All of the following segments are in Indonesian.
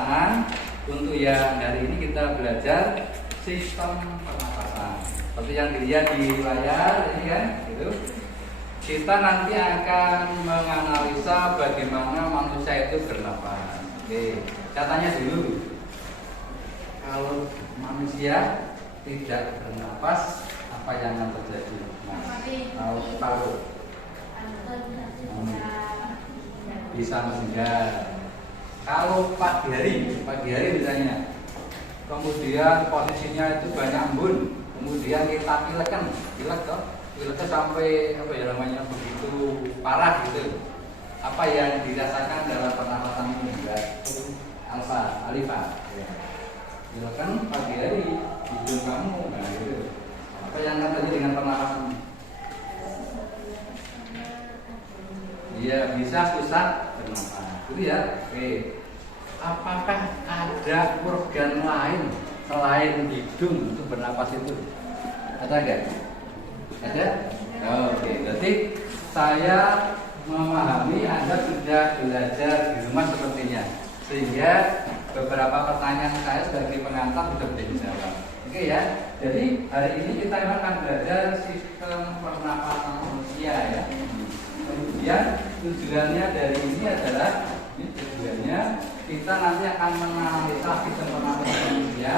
perkenalkan, untuk yang hari ini kita belajar sistem pernapasan. Seperti yang dilihat di layar ini kan, gitu. Kita nanti akan menganalisa bagaimana manusia itu bernapas. Oke, saya tanya dulu, kalau manusia tidak bernapas, apa yang akan terjadi? Nah, tahu bisa meninggal. Kalau pagi hari misalnya, kemudian posisinya itu banyak embun, kemudian kita pileknya sampai apa ya namanya begitu parah gitu. Apa yang dirasakan dalam pernapasan ini? Alifa. Pilekkan pagi hari hidung kamu, nah gitu. Apa yang akan terjadi dengan pernapasan? Iya, bisa susah bernapas. Itu ya. Oke. Apakah ada organ lain selain hidung untuk bernapas itu? Ada nggak? Ada? Oke. Berarti saya memahami Anda sudah belajar di rumah sepertinya, sehingga beberapa pertanyaan saya sebagai pengantar sudah dijawab. Oke ya. Jadi hari ini kita akan belajar sistem pernapasan manusia ya. Kemudian tujuannya dari ini adalah kita nanti akan menganalisa sistem pernapasan manusia.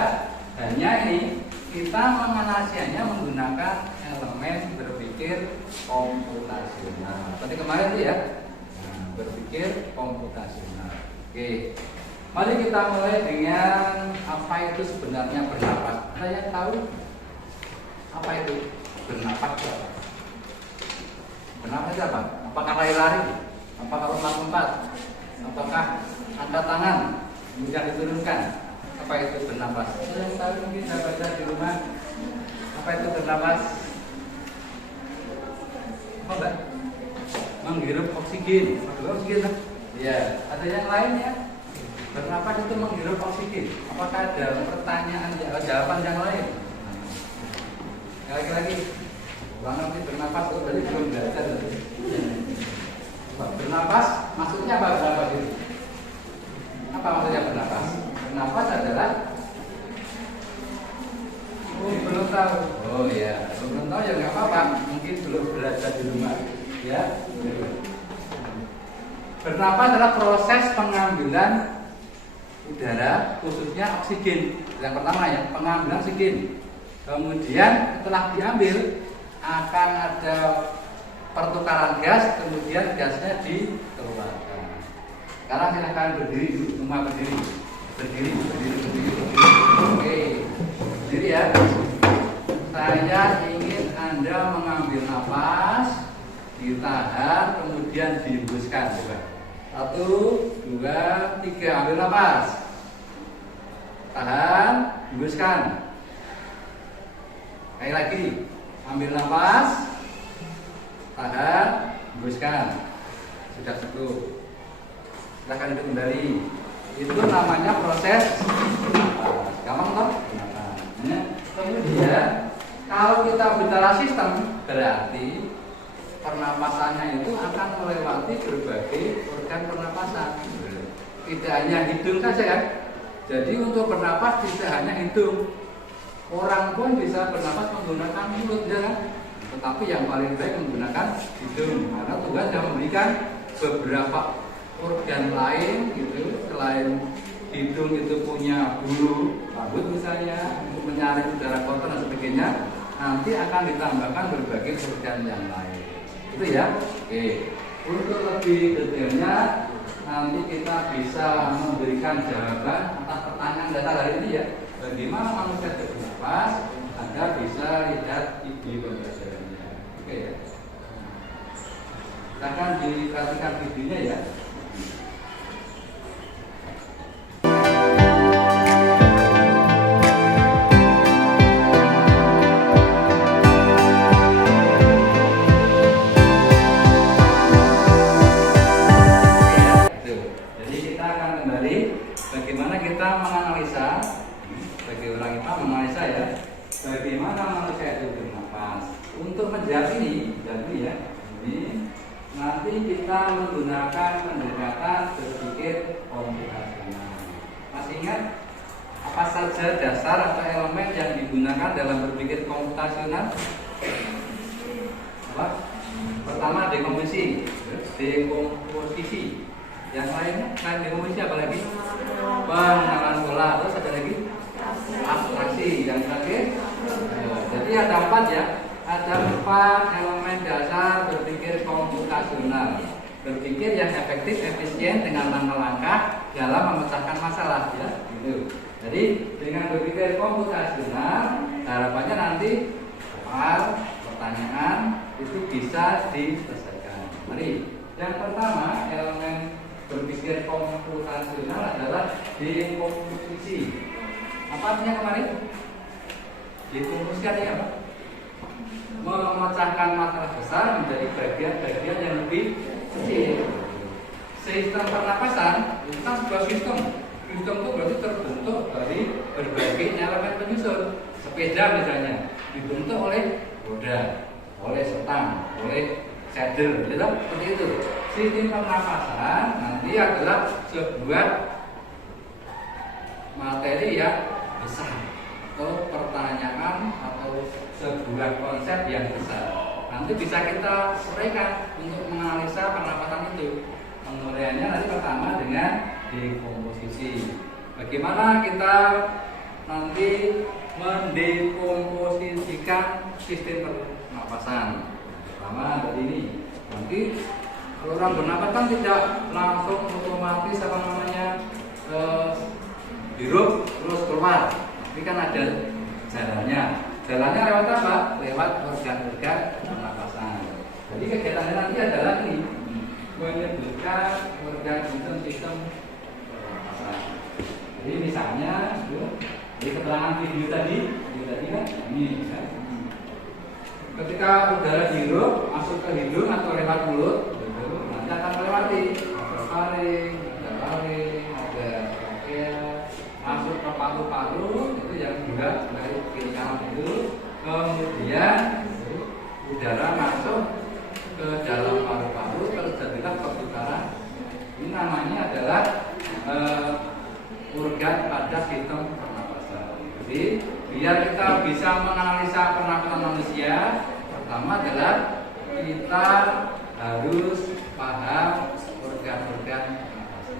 Hanya ini kita menganalisanya menggunakan elemen berpikir komputasional. Seperti kemarin itu ya, berpikir komputasional. Oke, mari kita mulai dengan apa itu sebenarnya bernapas. Saya tahu apa itu bernapas apa? Bernapas apa? Apakah lari-lari? Apakah lompat-lompat? Apakah angkat tangan kemudian diturunkan? Apa itu bernapas? Saya tahu mungkin saya baca di rumah. Apa itu bernapas? Apa enggak? Menghirup oksigen. Oksigen. Ya, ada yang lainnya. Bernapas itu menghirup oksigen. Apakah ada pertanyaan jawaban yang lain? Lagi-lagi, orang nanti bernapas itu tadi belum belajar. Bernapas maksudnya apa bernapas itu? Apa maksudnya bernapas? Bernapas adalah belum tahu. Oh ya, belum tahu ya nggak apa-apa. Mungkin belum belajar di rumah. Ya. Bernapas adalah proses pengambilan udara, khususnya oksigen. Yang pertama ya, pengambilan oksigen. Kemudian setelah diambil akan ada pertukaran gas, kemudian gasnya dikeluarkan. Sekarang silakan berdiri, semua berdiri. Berdiri. Oke, berdiri ya. Saya ingin Anda mengambil nafas, ditahan, kemudian dihembuskan. Coba. 1, 2, 3, ambil nafas. Tahan, hembuskan. Sekali lagi, ambil nafas, tahan, hembuskan. Sudah cukup. Silakan duduk kembali. Itu namanya proses pernapasan. Gampang toh? Nah, kemudian kalau kita bicara sistem, berarti pernapasannya itu akan melewati berbagai organ pernapasan. Tidak hanya hidung saja kan? Jadi untuk bernapas tidak hanya hidung. Orang pun bisa bernapas menggunakan mulut, ya kan? Tetapi yang paling baik menggunakan hidung, karena Tuhan sudah memberikan beberapa organ lain gitu. Selain hidung itu punya bulu rambut misalnya untuk menyaring udara kotor dan sebagainya, nanti akan ditambahkan berbagai organ yang lain. Itu ya. Oke. Untuk lebih detailnya nanti kita bisa memberikan jawaban atas pertanyaan dasar hari ini ya. Bagaimana manusia bernapas? Anda bisa lihat video pembelajarannya. Oke ya. Silakan diperhatikan videonya ya. Bagaimana kita menganalisa, bagi orang kita menganalisa ya, bagaimana manusia itu bernapas. Untuk menjawab ini, nanti kita menggunakan pendekatan berpikir komputasional. mengingat apa saja dasar atau elemen yang digunakan dalam berpikir komputasional? Apa? Pertama dekomposisi. Yang lainnya selain dekomposisi apa lagi? Pengenalan pola. Terus ada lagi abstraksi. Yang terakhir, jadi ada 4 ya. Ada 4 elemen dasar berpikir komputasional. Berpikir yang efektif, efisien dengan langkah-langkah dalam memecahkan masalah ya. Gitu. Jadi dengan berpikir komputasional harapannya nanti soal pertanyaan itu bisa diselesaikan. Mari, yang pertama elemen berpikir komputasional adalah dekomposisi. Apa artinya kemarin? Dekomposisi artinya apa? Memecahkan masalah besar menjadi bagian-bagian yang lebih kecil. Sistem pernapasan itu kan sebuah sistem. Sistem itu berarti terbentuk dari berbagai elemen penyusun. Sepeda misalnya dibentuk oleh roda, oleh setang, oleh saddle, gitu, seperti itu. Sistem pernapasan nanti adalah sebuah materi yang besar atau pertanyaan atau sebuah konsep yang besar. Nanti bisa kita uraikan untuk menganalisa pernapasan itu. Penguraiannya nanti pertama dengan dekomposisi. Bagaimana kita nanti mendekomposisikan sistem pernapasan? Pertama dari ini. Nanti kalau orang bernapas kan tidak langsung otomatis apa namanya hirup terus keluar. Tapi kan ada jalannya. Jalannya lewat apa? Lewat organ-organ pernapasan. Jadi kegiatannya nanti adalah ini, menyebutkan organ sistem pernapasan. Jadi misalnya, di keterangan video tadi kan ini kan. Ketika udara dihirup masuk ke hidung atau lewat mulut, nanti akan melewati ada faring, ada trachea, masuk ke paru-paru itu yang juga dari kiri kanan itu. Kemudian udara masuk ke dalam paru-paru, terjadilah pertukaran. Ini namanya adalah organ pada sistem pernapasan. Jadi biar kita bisa menganalisa pernapasan manusia, pertama adalah kita harus paham organ-organ pernapasan.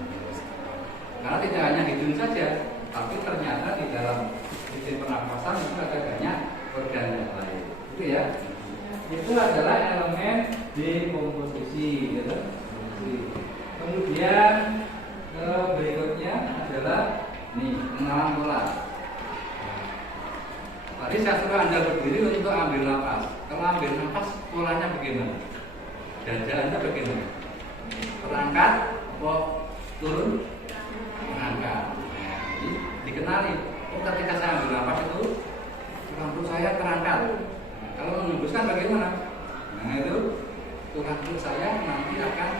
Karena tidak hanya hidung saja, tapi ternyata di dalam sistem pernapasan itu ada banyak organ yang lain. Itu ya. Itu adalah elemen dekomposisi, gitu. Kemudian berikutnya adalah nih pengenalan pola. Tadi saya suruh Anda berdiri untuk ambil nafas. Kalau ambil nafas polanya bagaimana? Dada Anda bagaimana? Terangkat, turun, mengangkat. Jadi dikenali. Ketika saya ambil nafas itu tulang perut saya terangkat. Kalau mengembuskan bagaimana? Nah itu tulang perut saya nanti akan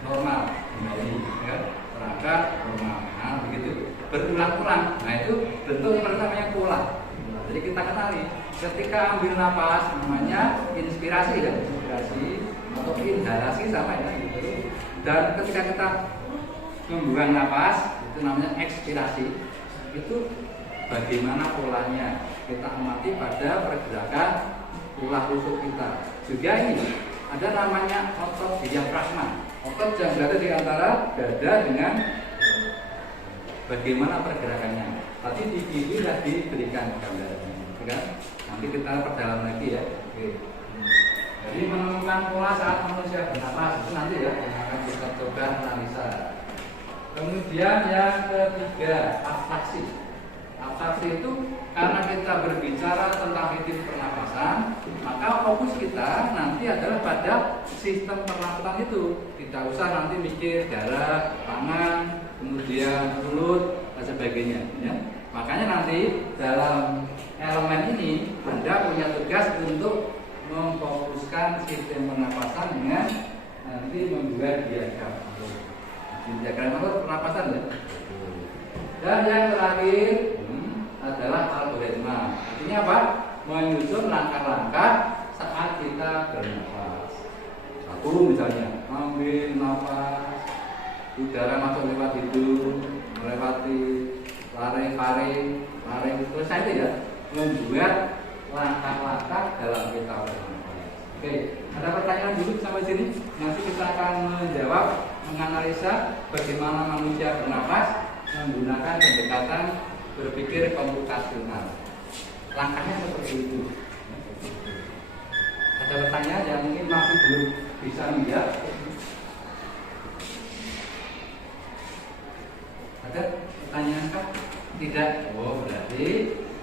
normal kembali, ya, terangkat normal. Nah begitu berulang-ulang. Nah itu bentuk yang namanya pola. Jadi kita kenali. Ketika ambil nafas namanya inspirasi dan inspirasi atau inhalasi sama ya. Gitu. Dan ketika kita membuang nafas itu namanya ekspirasi. Itu bagaimana polanya? Kita amati pada pergerakan tulang rusuk kita. Juga ini ada namanya otot diafragma. Otot yang berada di antara dada dengan bagaimana pergerakannya. Tadi di kiri sudah diberikan gambarannya, kan? Nanti kita perdalam lagi ya. Oke. Jadi menemukan pola saat manusia bernapas itu nanti ya yang akan kita coba analisa. Kemudian yang ketiga, abstraksi. Abstraksi itu karena kita berbicara tentang sistem pernapasan, maka fokus kita nanti adalah pada sistem pernapasan itu. Tidak usah nanti mikir darah, tangan, kemudian mulut dan sebagainya. Ya. Makanya nanti dalam elemen ini Anda punya tugas untuk memfokuskan sistem pernapasan dengan nanti membuat diagram. Diagram itu pernapasan ya. Dan yang terakhir adalah algoritma. Artinya apa? Menyusun langkah-langkah saat kita bernafas. Satu misalnya, ambil nafas, udara masuk lewat hidung, melewati membuat langkah-langkah dalam kita bernafas. Oke, ada pertanyaan dulu sampai sini. Nanti kita akan menjawab, menganalisa bagaimana manusia bernafas menggunakan pendekatan berpikir komputasional. Langkahnya seperti itu. Ada pertanyaan yang mungkin masih belum bisa menjawab? Ada pertanyaan kah? Tidak. Oh, berarti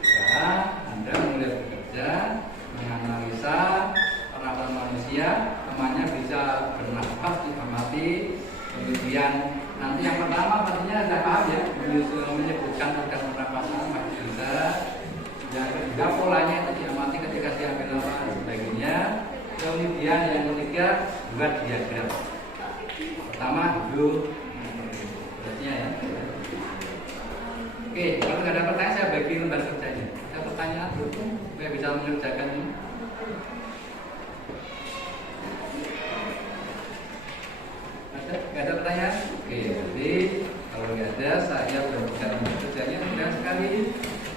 ya Anda mulai bekerja menganalisa pernapasan manusia, temannya bisa bernafas diamati, kemudian nanti yang pertama pastinya saya paham ya, menyebutkan organ pernapasan masih bisa. Yang kedua polanya itu diamati ketika dia ambil nafas dan sebagainya. Kemudian yang ketiga buat diagram. Pertama duduk, berarti ya. Oke, kalau nggak ada pertanyaan saya bagi lembar kerjanya. Ada pertanyaan dulu, saya bisa mengerjakan ini. Nggak ada pertanyaan? Oke, jadi kalau nggak ada, saya berikan lembar kerjanya. Mudah sekali,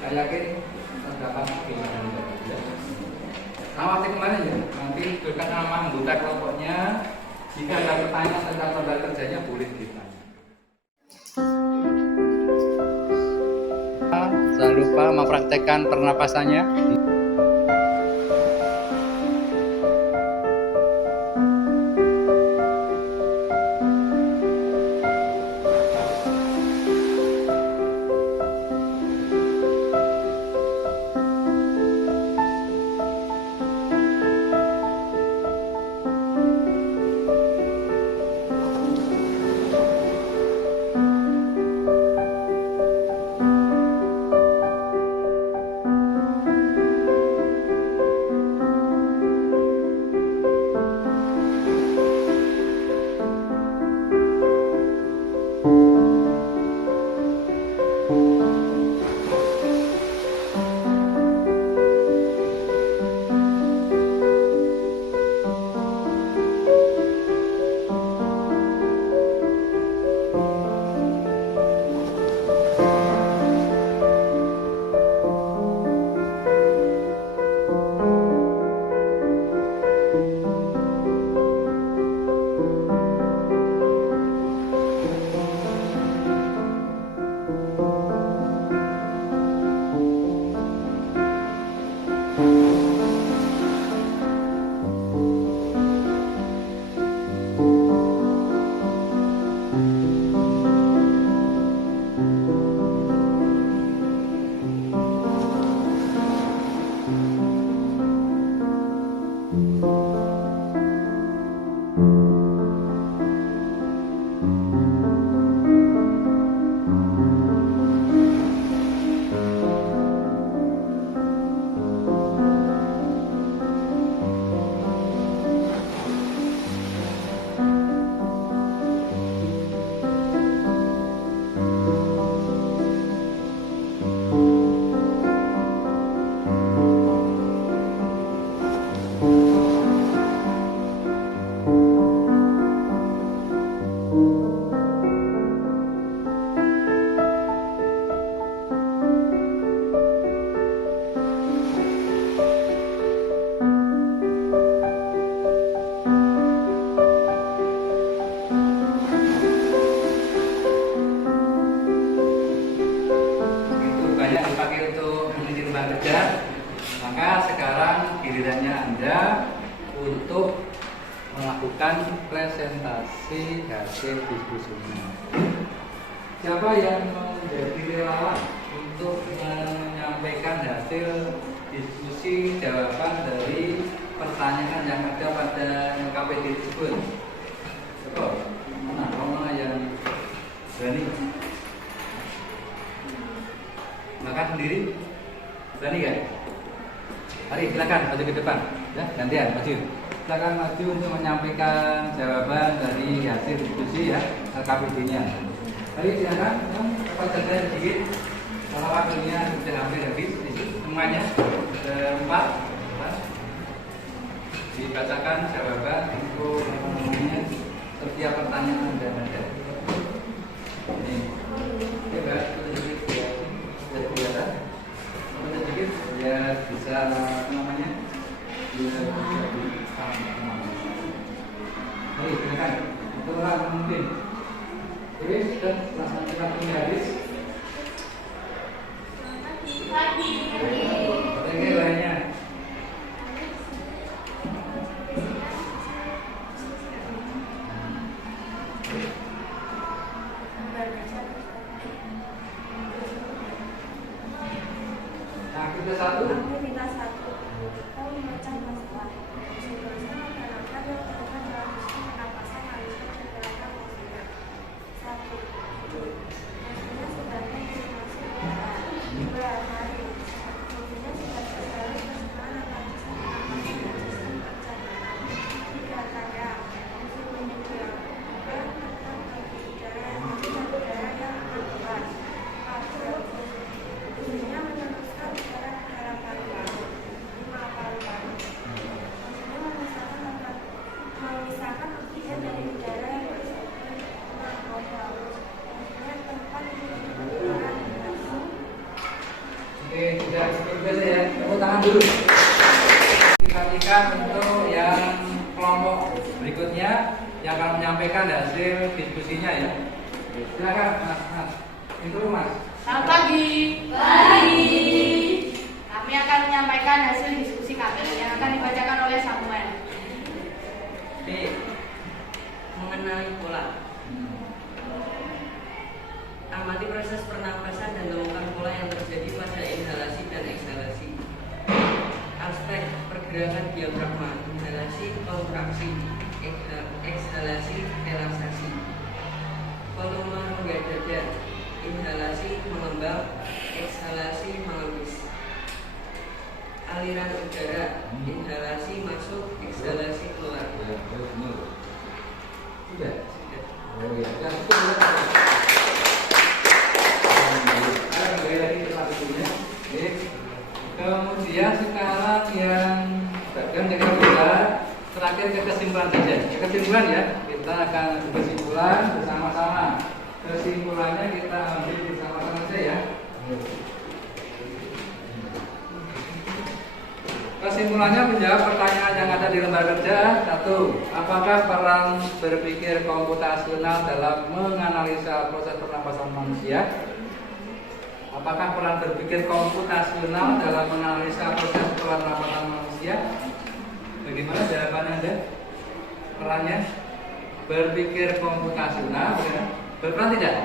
saya yakin terdapat bisa menjawabnya. Awasi kemarin ya, nanti berikan nama anggota kelompoknya. Jika ada pertanyaan tentang lembar kerjanya, boleh ditanya. Jangan lupa mempraktekkan pernapasannya. melakukan presentasi hasil diskusinya. Siapa yang menjadi relawan untuk menyampaikan hasil diskusi jawaban dari pertanyaan yang ada pada KPD tersebut? Betul. Mana yang berani? Makan sendiri? Berani kan? Mari silakan maju ke depan. Ya, gantian maju. Silakan maju untuk menyampaikan jawaban dari hasil diskusi ya KPD-nya. Mari silakan, cepat saja sedikit. Kalau waktunya sudah hampir habis, semuanya 4. Dibacakan jawaban untuk setiap pertanyaan Anda ada. Ini, coba sedikit ya, biasa, sedikit ya. Aktivitas 1. Aktivitas 1. Kita memecah masalah. Seterusnya masyarakat yang terlibat dalam sistem pernapasan manusia menggerakkan maksudnya. 1. Maksudnya sebagai informasi data. 2. Hari. Maksudnya sebagai jalur keseimbangan antara sistem pernapasan dan sistem pencernaan. 3. Tanda. Fungsi media. 4. Tentang udara yang udara yang berubah. 4. Fungsinya meneruskan udara ke dalam paru-paru. 5. Paru-paru. Fungsinya memisahkan oksigen dari udara yang bersumber paru-paru. Fungsinya tempat pengeluaran langsung. Oke, sudah cukup ya. Tepuk tangan dulu. Perhatikan untuk yang kelompok berikutnya yang akan menyampaikan hasil diskusinya ya. Silakan Mas. Itu Mas. Selamat pagi. Baik. Kami akan menyampaikan hasil diskusi kami yang akan dibacakan oleh Samuel. B. Mengenali pola. Amati proses pernapasan dan temukan pola yang terjadi pada inhalasi dan ekshalasi. Aspek pergerakan diafragma, inhalasi, kontraksi, ekshalasi, relaksasi. Volume rongga dada, inhalasi mengembang, ekshalasi mengemis. Aliran udara, inhalasi masuk, ekshalasi keluar. Sudah. Oh ya. Ya, kemudian sekarang yang bagian kedua terakhir ke kesimpulan saja. Kesimpulan ya, kita akan kesimpulan bersama-sama. Kesimpulannya kita ambil bersama-sama saja ya. Kesimpulannya menjawab pertanyaan yang ada di lembar kerja. 1. Apakah peran berpikir komputasional dalam menganalisa proses pernapasan manusia? Apakah peran berpikir komputasional dalam menganalisa proses pernapasan manusia? Bagaimana jawabannya Anda? Perannya berpikir komputasional berperan tidak?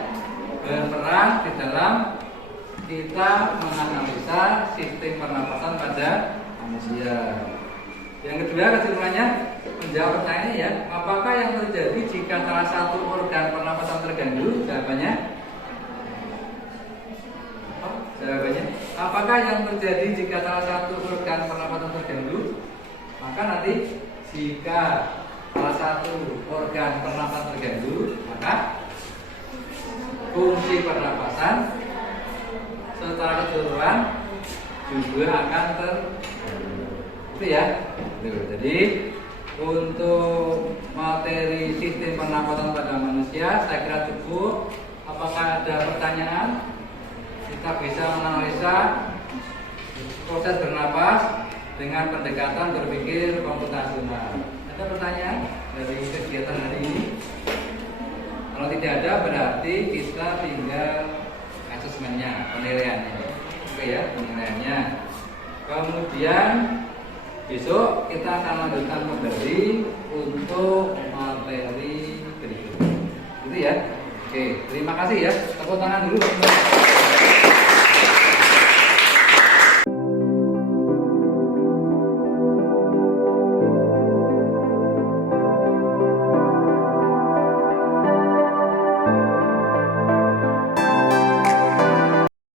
Berperan di dalam kita menganalisa sistem pernapasan pada manusia. Yang kedua kesimpulannya menjawab pertanyaannya ya, apakah yang terjadi jika salah satu organ pernapasan terganggu? Jawabannya, apakah yang terjadi jika salah satu organ pernapasan terganggu? Maka nanti jika salah satu organ pernapasan terganggu, maka fungsi pernapasan secara keseluruhan juga akan itu ya. Jadi untuk materi sistem pernapasan pada manusia saya kira cukup. Apakah ada pertanyaan? Kita bisa menganalisa proses bernapas dengan pendekatan berpikir komputasional. Ada pertanyaan dari kegiatan hari ini? Kalau tidak ada berarti kita tinggal asesmennya, penilaiannya. Oke ya, penilaiannya. Kemudian besok kita akan lanjutkan pembelajaran.